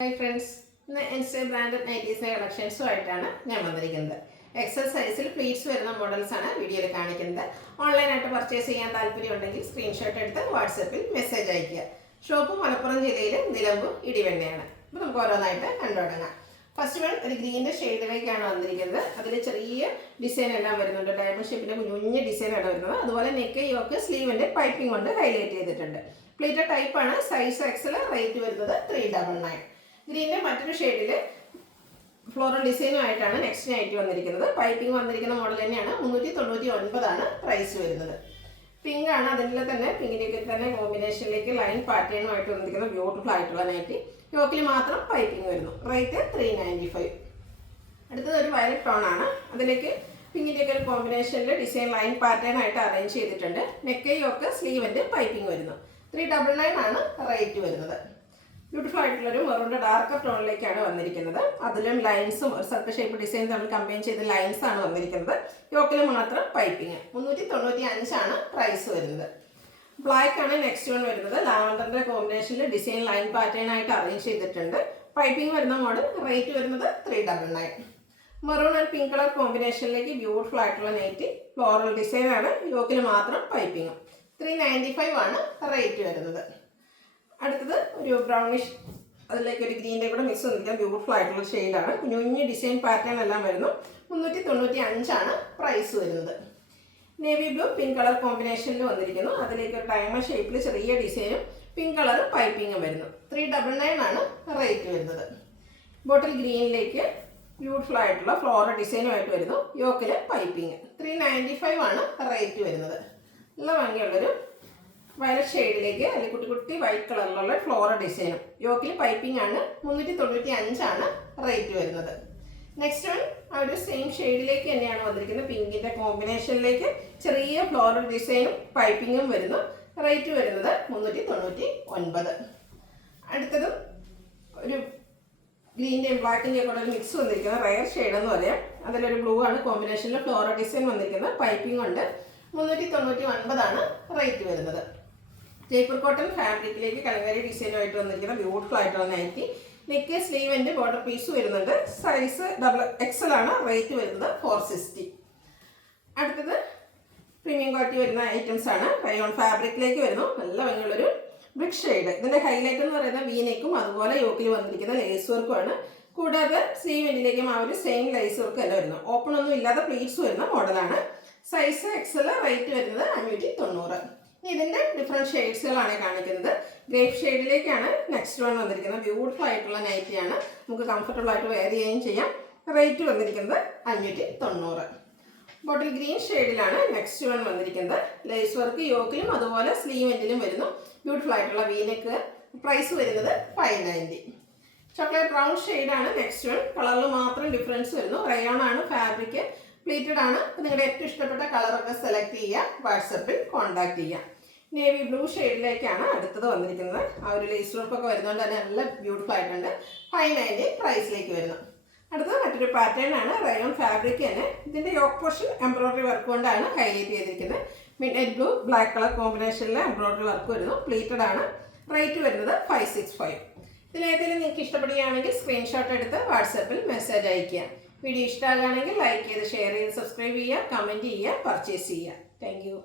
Hi friends, ഇന്ന് എൻസ്റ്റേ branded നൈറ്റീസിൻ്റെ കളക്ഷൻസുമായിട്ടാണ് ഞാൻ വന്നിരിക്കുന്നത്. എക്സൽ സൈസിൽ പ്ലീറ്റ്സ് വരുന്ന മോഡൽസാണ് വീഡിയോയിൽ കാണിക്കുന്നത്. ഓൺലൈനായിട്ട് പർച്ചേസ് ചെയ്യാൻ താല്പര്യമുണ്ടെങ്കിൽ സ്ക്രീൻഷോട്ട് എടുത്ത് വാട്സപ്പിൽ മെസ്സേജ് അയയ്ക്കുക. ഷോപ്പ് മലപ്പുറം ജില്ലയിൽ നിലമ്പൂർ ഇടിവെണ്ണയാണ്. അപ്പോൾ നമുക്ക് ഓരോന്നായിട്ട് കണ്ടുതുടങ്ങാം. ഫസ്റ്റ് വൺ ഒരു ഗ്രീൻ്റെ ഷെയ്ഡിലേക്കാണ് വന്നിരിക്കുന്നത്. അതിൽ ചെറിയ ഡിസൈൻ എല്ലാം വരുന്നുണ്ട്. ഡയമണ്ട് ഷേപ്പിൻ്റെ കുഞ്ഞു ഡിസൈനാണ് വരുന്നത്. അതുപോലെ നെക്ക് യോക്ക് സ്ലീവിൻ്റെ പൈപ്പിംഗ് കൊണ്ട് ഹൈലൈറ്റ് ചെയ്തിട്ടുണ്ട്. പ്ലീറ്റഡ് ടൈപ്പാണ്. Size Excel. റേറ്റ് വരുന്നത് 399. ഗ്രീനിൻ്റെ മറ്റൊരു ഷെയ്ഡിൽ ഫ്ലോറൽ ഡിസൈനുമായിട്ടാണ് നെക്സ്റ്റ് നൈറ്റ് വന്നിരിക്കുന്നത്. പൈപ്പിംഗ് വന്നിരിക്കുന്ന മോഡൽ തന്നെയാണ്. 399 പ്രൈസ് വരുന്നത്. പിങ്ക് ആണ്. അതിൻ്റെ തന്നെ പിങ്കിലേക്ക് തന്നെ കോമ്പിനേഷനിലേക്ക് ലൈൻ പാറ്റേണുമായിട്ട് വന്നിരിക്കുന്ന ബ്യൂട്ടിഫുൾ ആയിട്ടുള്ള നൈറ്റി. യോക്കിൽ മാത്രം പൈപ്പിംഗ് വരുന്നു. റേറ്റ് 395. അടുത്തത് ഒരു വയലറ്റ് ടോൺ ആണ്. അതിലേക്ക് പിങ്കിൻ്റെയൊക്കെ ഒരു കോമ്പിനേഷനിൽ ഡിസൈൻ ലൈൻ പാറ്റേൺ ആയിട്ട് അറേഞ്ച് ചെയ്തിട്ടുണ്ട്. നെക്ക് യോക്ക് സ്ലീവിൻ്റെ പൈപ്പിംഗ് വരുന്നു. 399 ആണ് റേറ്റ് വരുന്നത്. ബ്യൂട്ടിഫുൾ ആയിട്ടുള്ളൊരു മെറൂണിൻ്റെ ഡാർക്കർ ടോണിലേക്കാണ് വന്നിരിക്കുന്നത്. അതിലും ലൈൻസും ഒരു സർക്കിൾ ഷേപ്പ് ഡിസൈൻ തമ്മിൽ കമ്പൈൻ ചെയ്ത ലൈൻസ് ആണ് വന്നിരിക്കുന്നത്. യോക്കിൽ മാത്രം പൈപ്പിംഗ്. 395 ആണ് പ്രൈസ് വരുന്നത്. ബ്ലാക്ക് ആണ് നെക്സ്റ്റ് വൺ വരുന്നത്. ലാവൻഡറിൻ്റെ കോമ്പിനേഷനിൽ ഡിസൈൻ ലൈൻ പാറ്റേൺ ആയിട്ട് അറേഞ്ച് ചെയ്തിട്ടുണ്ട്. പൈപ്പിംഗ് വരുന്ന മോഡൽ. റേറ്റ് വരുന്നത് 399. മെറൂൺ ആൻഡ് പിങ്ക് കളർ കോമ്പിനേഷനിലേക്ക് ബ്യൂട്ടിഫുൾ ആയിട്ടുള്ള നൈറ്റി. ഫ്ലോറൽ ഡിസൈൻ ആണ്. യോക്കിൽ മാത്രം പൈപ്പിംഗ്. 395 ആണ് റേറ്റ് വരുന്നത്. അടുത്തത് ഒരു ബ്രൗണിഷ്, അതിലേക്ക് ഒരു ഗ്രീൻ്റെ കൂടെ മിക്സ് വന്നിരിക്കാൻ ബ്യൂട്ടിഫുൾ ആയിട്ടുള്ള ഷെയ്ഡാണ്. കുഞ്ഞു ഡിസൈൻ പാറ്റേൺ എല്ലാം വരുന്നു. 395 ആണ് പ്രൈസ് വരുന്നത്. നേവി ബ്ലൂ പിങ്ക് കളർ കോമ്പിനേഷനിൽ വന്നിരിക്കുന്നു. അതിലേക്ക് ഒരു ഡയമണ്ട് ഷേപ്പിൽ ചെറിയ ഡിസൈനും പിങ്ക് കളർ പൈപ്പിങ്ങും വരുന്നു. 399 ആണ് റേറ്റ് വരുന്നത്. ബോട്ടിൽ ഗ്രീനിലേക്ക് ബ്യൂട്ടിഫുൾ ആയിട്ടുള്ള ഫ്ലോറൽ ഡിസൈനുമായിട്ട് വരുന്നു. യോക്കിൽ പൈപ്പിംഗ്. 395 ആണ് റേറ്റ് വരുന്നത്. നല്ല ഭംഗിയുള്ളൊരു വയലറ്റ് ഷെയ്ഡിലേക്ക് അല്ലെങ്കിൽ കുട്ടി കുട്ടി വൈറ്റ് കളറിലുള്ള ഫ്ലോറൽ ഡിസൈനും യോക്കിൽ പൈപ്പിംഗ് ആണ്. 395 ആണ് റേറ്റ് വരുന്നത്. നെക്സ്റ്റ് വൺ ആ ഒരു സെയിം ഷെയ്ഡിലേക്ക് തന്നെയാണ് വന്നിരിക്കുന്നത്. പിങ്കിൻ്റെ കോമ്പിനേഷനിലേക്ക് ചെറിയ ഫ്ലോറൽ ഡിസൈനും പൈപ്പിങ്ങും വരുന്നു. റേറ്റ് വരുന്നത് 399. അടുത്തതും ഒരു ഗ്രീൻ്റെയും ബ്ലാക്കിൻ്റെയും കൂടെ ഒരു മിക്സ് വന്നിരിക്കുന്നത്. റയർ ഷെയ്ഡ് എന്ന് പറയാം. അതിലൊരു ബ്ലൂ ആണ് കോമ്പിനേഷനിൽ ഫ്ലോറൽ ഡിസൈൻ വന്നിരിക്കുന്നത്. പൈപ്പിംഗ് ഉണ്ട്. 399 ആണ് റേറ്റ് വരുന്നത്. ജയ്പൂർ കോട്ടൺ ഫാബ്രിക്കിലേക്ക് കലങ്കാരി ഡിസൈനുമായിട്ട് വന്നിരിക്കുന്ന ബ്യൂട്ടിഫുൾ ആയിട്ടുള്ള നൈറ്റി. നെക്ക് സ്ലീവിൻ്റെ ബോർഡർ പീസ് വരുന്നുണ്ട്. സൈസ് XL ആണ്. റേറ്റ് വരുന്നത് 460. അടുത്തത് പ്രീമിയം ക്വാളിറ്റി വരുന്ന ഐറ്റംസ് ആണ്. റയോൺ ഫാബ്രിക്കിലേക്ക് വരുന്നു. നല്ല ഭംഗിയുള്ളൊരു ബ്രിക്ക് ഷെയ്ഡ്. ഇതിൻ്റെ ഹൈലൈറ്റ് എന്ന് പറയുന്ന വീനെക്കും അതുപോലെ യോക്കിൽ വന്നിരിക്കുന്ന ലേസ് വർക്കുമാണ്. കൂടാതെ സ്ലീവിൻ്റിലേക്കും ആ ഒരു സെയിം ലേസ് വർക്ക് എല്ലാം വരുന്നു. ഓപ്പൺ ഒന്നും ഇല്ലാതെ പ്ലീറ്റ്സ് വരുന്ന മോഡലാണ്. Size XL. റേറ്റ് വരുന്നത് 590. ഇതിൻ്റെ ഡിഫറെൻറ്റ് ഷെയ്ഡ്സുകളാണ് കാണിക്കുന്നത്. ഗ്രേപ്പ് ഷെയ്ഡിലേക്കാണ് നെക്സ്റ്റ് വൺ വന്നിരിക്കുന്നത്. ബ്യൂട്ടിഫുൾ ആയിട്ടുള്ള നൈറ്റിയാണ്. നമുക്ക് കംഫർട്ടബിൾ ആയിട്ട് വെയർ ചെയ്യുകയും ചെയ്യാം. റേറ്റ് വന്നിരിക്കുന്നത് 590. ബോട്ടിൽ ഗ്രീൻ ഷെയ്ഡിലാണ് നെക്സ്റ്റ് വൺ വന്നിരിക്കുന്നത്. ലേസ് വർക്ക് യോക്കിലും അതുപോലെ സ്ലീവ് എൻഡിലും വരുന്നു. ബ്യൂട്ടിഫുൾ ആയിട്ടുള്ള വീനെക്ക്. പ്രൈസ് വരുന്നത് 590. ചോക്ലേറ്റ് ബ്രൗൺ ഷെയ്ഡാണ് നെക്സ്റ്റ് വൺ. കളറിൽ മാത്രം ഡിഫറൻസ് വരുന്നു. റയോൺ ആണ് ഫാബ്രിക്. പ്ലീറ്റഡ് ആണ്. അപ്പോൾ നിങ്ങളുടെ ഏറ്റവും ഇഷ്ടപ്പെട്ട കളറൊക്കെ സെലക്ട് ചെയ്യുക. വാട്സപ്പിൽ കോൺടാക്ട് ചെയ്യുക. നേവി ബ്ലൂ ഷെയ്ഡിലേക്കാണ് അടുത്തത് വന്നിരിക്കുന്നത്. ആ ഒരു ലേസ് വർക്കൊക്കെ വരുന്നതുകൊണ്ട് തന്നെ നല്ല ബ്യൂട്ടിഫുൾ ആയിട്ടുണ്ട്. 590 പ്രൈസിലേക്ക് വരുന്നു. അടുത്തത് മറ്റൊരു പാറ്റേൺ ആണ്. റയോൺ ഫാബ്രിക് തന്നെ. ഇതിൻ്റെ യോക്ക് പോർഷൻ എംബ്രോയിഡറി വർക്ക് കൊണ്ടാണ് ഹൈലൈറ്റ് ചെയ്തിരിക്കുന്നത്. Midnight blue black colour കോമ്പിനേഷനിൽ എംബ്രോയിഡറി വർക്ക് വരുന്നു. പ്ലീറ്റഡ് ആണ്. റേറ്റ് വരുന്നത് 565. ഇതിലേതെങ്കിലും നിങ്ങൾക്ക് ഇഷ്ടപ്പെടുകയാണെങ്കിൽ സ്ക്രീൻഷോട്ട് എടുത്ത് വാട്സപ്പിൽ മെസ്സേജ് അയയ്ക്കുക. വീഡിയോ ഇഷ്ടമാകുകയാണെങ്കിൽ ലൈക്ക് ചെയ്ത് ഷെയർ ചെയ്ത് സബ്സ്ക്രൈബ് ചെയ്യുക, കമൻറ്റ് ചെയ്യുക, പർച്ചേസ് ചെയ്യുക. Thank you.